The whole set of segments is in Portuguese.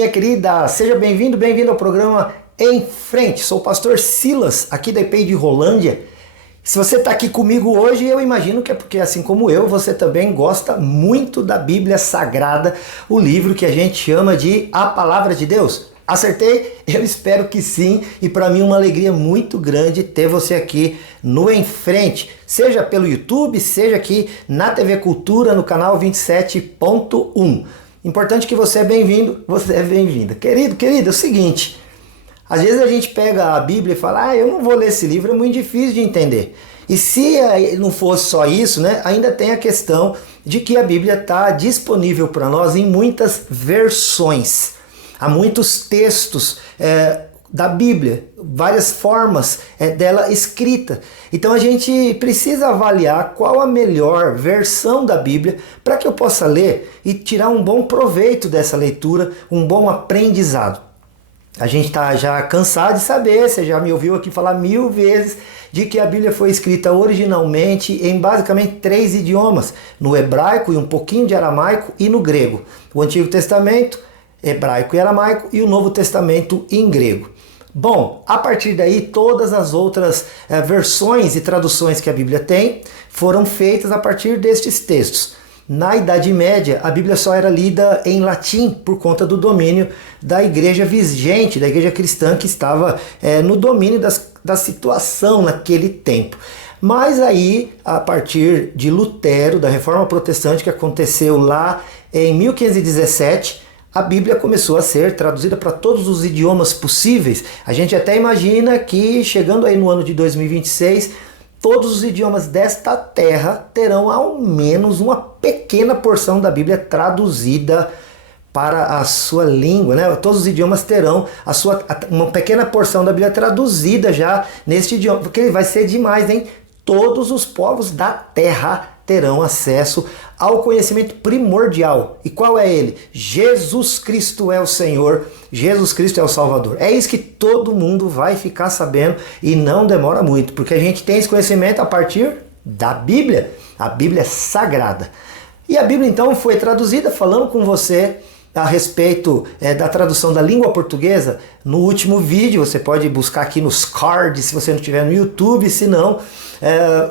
minha querida, seja bem-vindo, bem-vindo ao programa Em Frente. Sou o pastor Silas, aqui da IPEI de Rolândia. Se você está aqui comigo hoje, eu imagino que é porque, assim como eu, você também gosta muito da Bíblia Sagrada, o livro que a gente chama de A Palavra de Deus. Acertei? Eu espero que sim, e para mim é uma alegria muito grande ter você aqui no Em Frente, seja pelo YouTube, seja aqui na TV Cultura, no canal 27.1. Importante que você é bem-vindo, você é bem-vinda. Querido, é o seguinte, às vezes a gente pega a Bíblia e fala, eu não vou ler esse livro, é muito difícil de entender. E se não fosse só isso, né, ainda tem a questão de que a Bíblia está disponível para nós em muitas versões. Há muitos textos da Bíblia, várias formas dela escrita. Então a gente precisa avaliar qual a melhor versão da Bíblia para que eu possa ler e tirar um bom proveito dessa leitura, um bom aprendizado. A gente está já cansado de saber, você já me ouviu aqui falar 1000 vezes, de que a Bíblia foi escrita originalmente em basicamente 3 idiomas, no hebraico e um pouquinho de aramaico e no grego. O Antigo Testamento, hebraico e aramaico, e o Novo Testamento em grego. Bom, a partir daí todas as outras versões e traduções que a Bíblia tem foram feitas a partir destes textos. Na Idade Média, a Bíblia só era lida em latim por conta do domínio da igreja vigente, da igreja cristã que estava no domínio da situação naquele tempo. Mas aí, a partir de Lutero, da Reforma Protestante, que aconteceu lá em 1517, a Bíblia começou a ser traduzida para todos os idiomas possíveis. A gente até imagina que, chegando aí no ano de 2026, todos os idiomas desta terra terão ao menos uma pequena porção da Bíblia traduzida para a sua língua, né? Todos os idiomas terão uma pequena porção da Bíblia traduzida já neste idioma, porque vai ser demais, hein? Todos os povos da terra terão acesso ao conhecimento primordial. E qual é ele? Jesus Cristo é o Senhor, Jesus Cristo é o Salvador. É isso que todo mundo vai ficar sabendo e não demora muito, porque a gente tem esse conhecimento a partir da Bíblia, a Bíblia Sagrada. E a Bíblia então foi traduzida, falando com você a respeito da tradução da língua portuguesa no último vídeo. Você pode buscar aqui nos cards se você não estiver no YouTube, se não,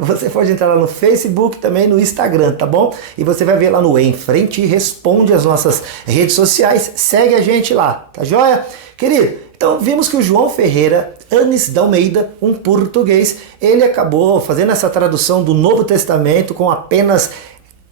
você pode entrar lá no Facebook, também no Instagram, tá bom? E você vai ver lá no Em Frente e Responde, as nossas redes sociais, segue a gente lá, tá joia? Querido, então vimos que o João Ferreira Anis de Almeida, um português, ele acabou fazendo essa tradução do Novo Testamento com apenas...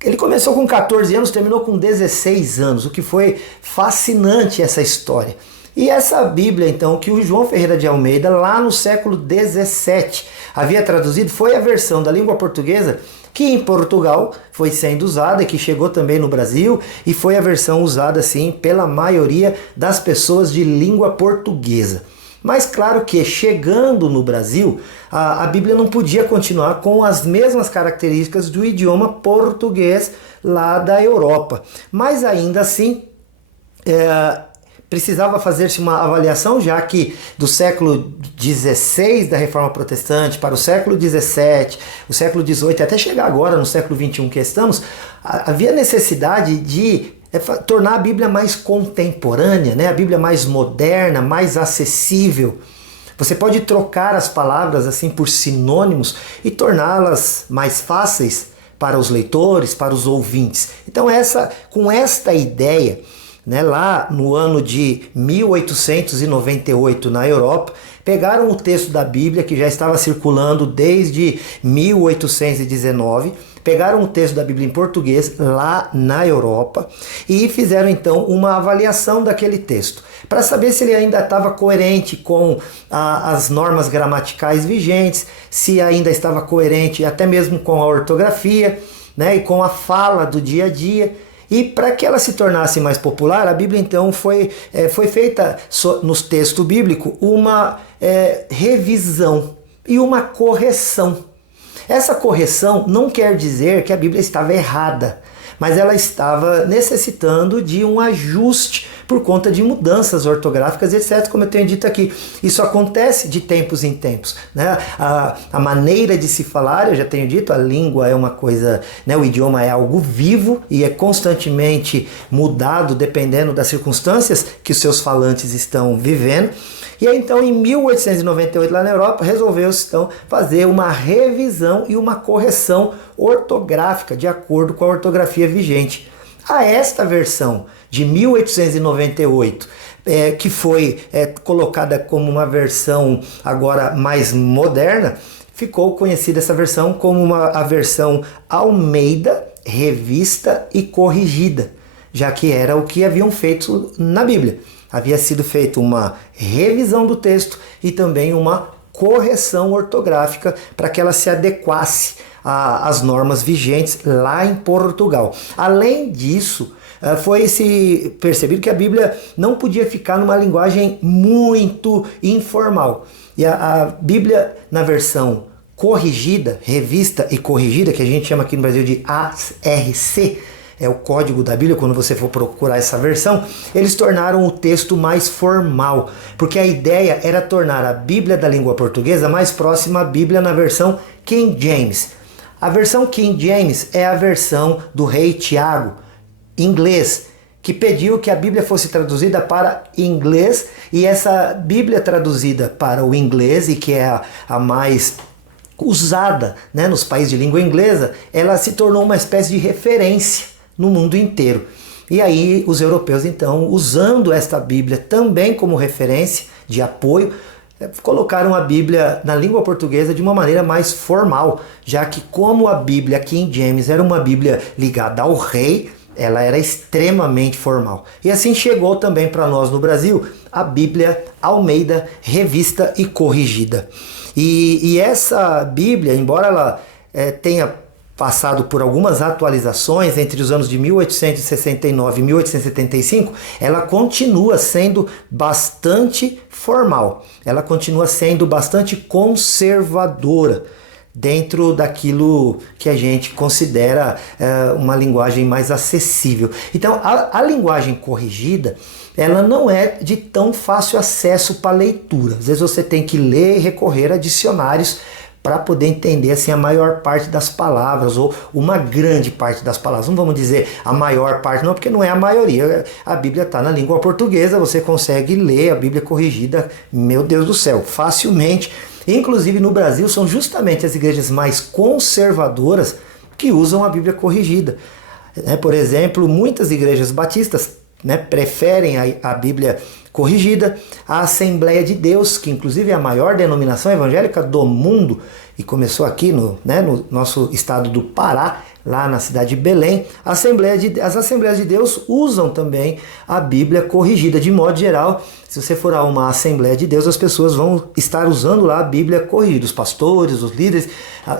Ele começou com 14 anos, terminou com 16 anos, o que foi fascinante essa história. E essa Bíblia, então, que o João Ferreira de Almeida, lá no século 17, havia traduzido, foi a versão da língua portuguesa que em Portugal foi sendo usada e que chegou também no Brasil, e foi a versão usada, assim, pela maioria das pessoas de língua portuguesa. Mas claro que chegando no Brasil, a Bíblia não podia continuar com as mesmas características do idioma português lá da Europa. Mas ainda assim, precisava fazer-se uma avaliação, já que do século XVI da Reforma Protestante para o século XVII, o século XVIII, até chegar agora no século XXI que estamos, havia necessidade de tornar a Bíblia mais contemporânea, né? A Bíblia mais moderna, mais acessível. Você pode trocar as palavras assim por sinônimos e torná-las mais fáceis para os leitores, para os ouvintes. Então com esta ideia, né, lá no ano de 1898 na Europa, pegaram o texto da Bíblia que já estava circulando desde 1819, pegaram o texto da Bíblia em português lá na Europa e fizeram então uma avaliação daquele texto para saber se ele ainda estava coerente com as normas gramaticais vigentes, se ainda estava coerente até mesmo com a ortografia, né, e com a fala do dia a dia. E para que ela se tornasse mais popular, a Bíblia então foi feita no texto bíblico uma revisão e uma correção. Essa correção não quer dizer que a Bíblia estava errada, mas ela estava necessitando de um ajuste por conta de mudanças ortográficas, etc., como eu tenho dito aqui. Isso acontece de tempos em tempos, né? A maneira de se falar, eu já tenho dito, a língua é uma coisa, né? O idioma é algo vivo e é constantemente mudado dependendo das circunstâncias que os seus falantes estão vivendo. E aí, então, em 1898, lá na Europa, resolveu-se então fazer uma revisão e uma correção ortográfica de acordo com a ortografia vigente. A esta versão de 1898, que foi colocada como uma versão agora mais moderna, ficou conhecida essa versão como a versão Almeida, revista e corrigida, já que era o que haviam feito na Bíblia. Havia sido feita uma revisão do texto e também uma correção ortográfica para que ela se adequasse às normas vigentes lá em Portugal. Além disso, foi-se percebido que a Bíblia não podia ficar numa linguagem muito informal. E a Bíblia, na versão corrigida, revista e corrigida, que a gente chama aqui no Brasil de ARC, é o código da Bíblia, quando você for procurar essa versão, eles tornaram o texto mais formal, porque a ideia era tornar a Bíblia da língua portuguesa mais próxima à Bíblia na versão King James. A versão King James é a versão do rei Tiago, inglês, que pediu que a Bíblia fosse traduzida para inglês, e essa Bíblia traduzida para o inglês, e que é a mais usada, né, nos países de língua inglesa, ela se tornou uma espécie de referência no mundo inteiro. E aí os europeus, então, usando esta Bíblia também como referência de apoio, colocaram a Bíblia na língua portuguesa de uma maneira mais formal, já que como a Bíblia King James era uma Bíblia ligada ao rei, ela era extremamente formal. E assim chegou também para nós no Brasil a Bíblia Almeida, revista e corrigida. E essa Bíblia, embora ela tenha passado por algumas atualizações entre os anos de 1869 e 1875, ela continua sendo bastante formal, ela continua sendo bastante conservadora dentro daquilo que a gente considera uma linguagem mais acessível. Então, a linguagem corrigida, ela não é de tão fácil acesso para leitura. Às vezes você tem que ler e recorrer a dicionários para poder entender assim, a maior parte das palavras, ou uma grande parte das palavras. Não vamos dizer a maior parte, não, porque não é a maioria. A Bíblia está na língua portuguesa, você consegue ler a Bíblia corrigida, meu Deus do céu, facilmente. Inclusive no Brasil são justamente as igrejas mais conservadoras que usam a Bíblia corrigida. Por exemplo, muitas igrejas batistas preferem a Bíblia corrigida. A Assembleia de Deus, que inclusive é a maior denominação evangélica do mundo e começou aqui no nosso estado do Pará, lá na cidade de Belém, as Assembleias de Deus usam também a Bíblia corrigida. De modo geral, se você for a uma Assembleia de Deus, as pessoas vão estar usando lá a Bíblia corrigida, os pastores, os líderes,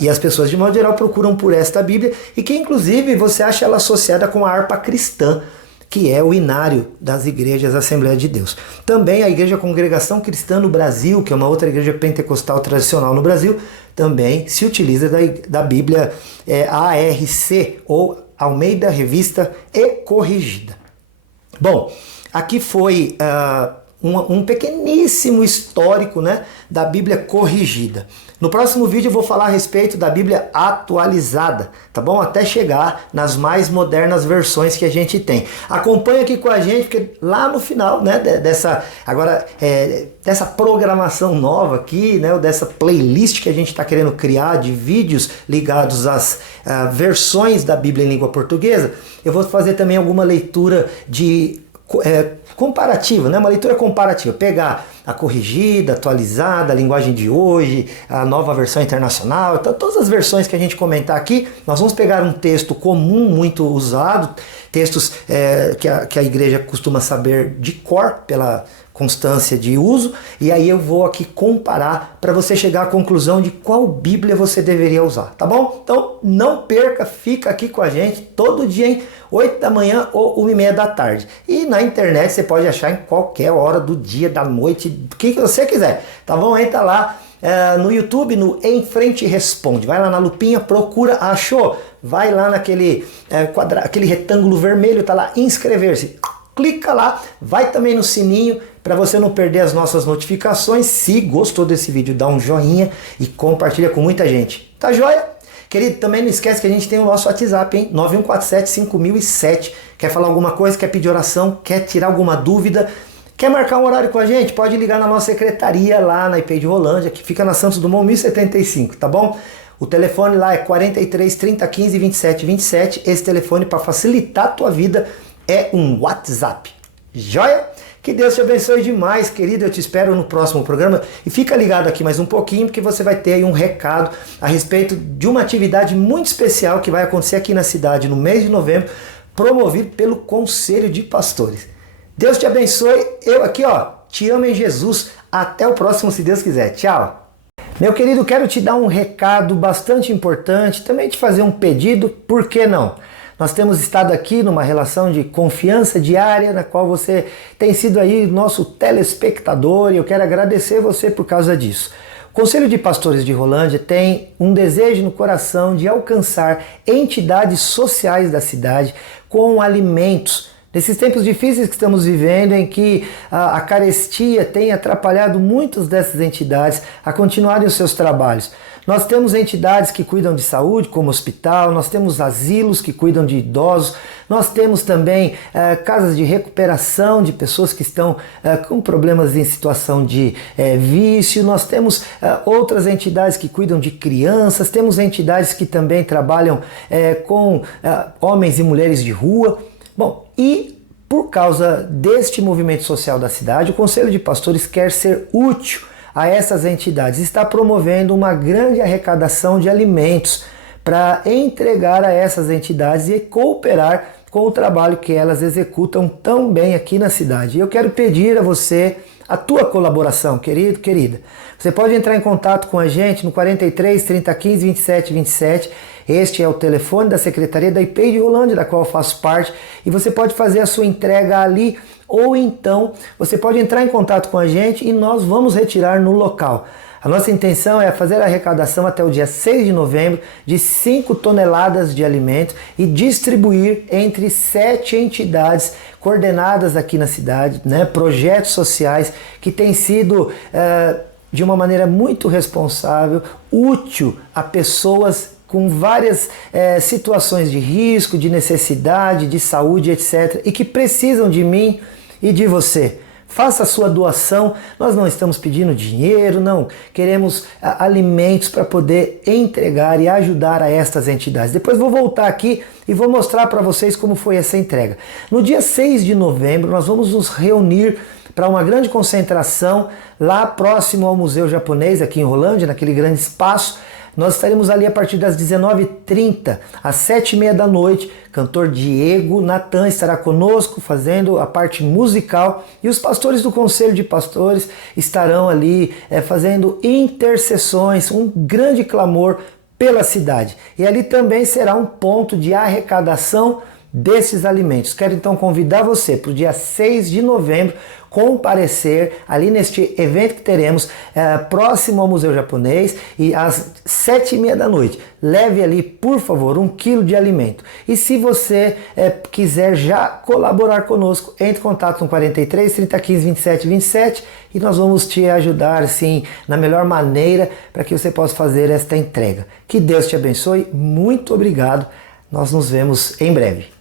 e as pessoas de modo geral procuram por esta Bíblia, e que inclusive você acha ela associada com a harpa cristã, que é o inário das igrejas Assembleia de Deus. Também a Igreja Congregação Cristã no Brasil, que é uma outra igreja pentecostal tradicional no Brasil, também se utiliza da Bíblia ARC, ou Almeida, Revista e Corrigida. Bom, aqui foi um pequeníssimo histórico da Bíblia corrigida. No próximo vídeo eu vou falar a respeito da Bíblia atualizada, tá bom? Até chegar nas mais modernas versões que a gente tem. Acompanha aqui com a gente, porque lá no final dessa programação nova aqui, dessa playlist que a gente está querendo criar de vídeos ligados às versões da Bíblia em língua portuguesa, eu vou fazer também alguma leitura comparativa, uma leitura comparativa, pegar a corrigida, atualizada, a linguagem de hoje, a nova versão internacional, então, todas as versões que a gente comentar aqui, nós vamos pegar um texto comum, muito usado, textos que a igreja costuma saber de cor pela constância de uso, e aí eu vou aqui comparar para você chegar à conclusão de qual Bíblia você deveria usar, tá bom? Então não perca, fica aqui com a gente todo dia, em 8 da manhã ou 1h30 da tarde. E na internet você pode achar em qualquer hora do dia, da noite, o que você quiser, tá bom? Entra lá no YouTube, no Em Frente Responde, vai lá na lupinha, procura, achou? Vai lá naquele aquele retângulo vermelho, tá lá, inscrever-se. clica lá, vai também no sininho para você não perder as nossas notificações. Se gostou desse vídeo, dá um joinha e compartilha com muita gente. Tá joia? Querido, também não esquece que a gente tem o nosso WhatsApp, hein? 9147-5007. Quer falar alguma coisa, quer pedir oração, quer tirar alguma dúvida, quer marcar um horário com a gente? Pode ligar na nossa secretaria lá na IP de Rolândia, que fica na Santos Dumont 1075, tá bom? O telefone lá é 43 30 15 27 27. Esse telefone, para facilitar a tua vida, é um WhatsApp. Joia? Que Deus te abençoe demais, querido. Eu te espero no próximo programa. E fica ligado aqui mais um pouquinho, porque você vai ter aí um recado a respeito de uma atividade muito especial que vai acontecer aqui na cidade no mês de novembro, promovido pelo Conselho de Pastores. Deus te abençoe. Eu aqui, ó, te amo em Jesus. Até o próximo, se Deus quiser. Tchau. Meu querido, quero te dar um recado bastante importante, também te fazer um pedido, por que não? Nós temos estado aqui numa relação de confiança diária, na qual você tem sido aí nosso telespectador, e eu quero agradecer você por causa disso. O Conselho de Pastores de Rolândia tem um desejo no coração de alcançar entidades sociais da cidade com alimentos. Nesses tempos difíceis que estamos vivendo, em que a carestia tem atrapalhado muitas dessas entidades a continuarem os seus trabalhos. Nós temos entidades que cuidam de saúde, como hospital, nós temos asilos que cuidam de idosos, nós temos também casas de recuperação de pessoas que estão com problemas em situação de vício, nós temos outras entidades que cuidam de crianças, temos entidades que também trabalham com homens e mulheres de rua. Bom, e por causa deste movimento social da cidade, o Conselho de Pastores quer ser útil a essas entidades. Está promovendo uma grande arrecadação de alimentos para entregar a essas entidades e cooperar com o trabalho que elas executam tão bem aqui na cidade. E eu quero pedir a você a tua colaboração, querido, querida. Você pode entrar em contato com a gente no 43 30 15 27 27. Este é o telefone da Secretaria da IP de Rolândia, da qual eu faço parte, e você pode fazer a sua entrega ali, ou então você pode entrar em contato com a gente e nós vamos retirar no local. A nossa intenção é fazer a arrecadação até o dia 6 de novembro de 5 toneladas de alimentos e distribuir entre 7 entidades coordenadas aqui na cidade, né, projetos sociais que têm sido de uma maneira muito responsável, útil a pessoas com várias situações de risco, de necessidade, de saúde, etc. e que precisam de mim e de você. Faça a sua doação, nós não estamos pedindo dinheiro, não, queremos alimentos para poder entregar e ajudar a estas entidades. Depois vou voltar aqui e vou mostrar para vocês como foi essa entrega. No dia 6 de novembro nós vamos nos reunir para uma grande concentração lá próximo ao Museu Japonês, aqui em Rolândia, naquele grande espaço. Nós estaremos ali a partir das 19h30, às 7h30 da noite. Cantor Diego Natan estará conosco fazendo a parte musical e os pastores do Conselho de Pastores estarão ali fazendo intercessões, um grande clamor pela cidade. E ali também será um ponto de arrecadação desses alimentos. Quero então convidar você para o dia 6 de novembro comparecer ali neste evento que teremos próximo ao Museu Japonês e às 7h30 da noite. Leve ali, por favor, 1 quilo de alimento. E se você quiser já colaborar conosco, entre em contato com 43 30 15 27 27 e nós vamos te ajudar assim na melhor maneira para que você possa fazer esta entrega. Que Deus te abençoe. Muito obrigado. Nós nos vemos em breve.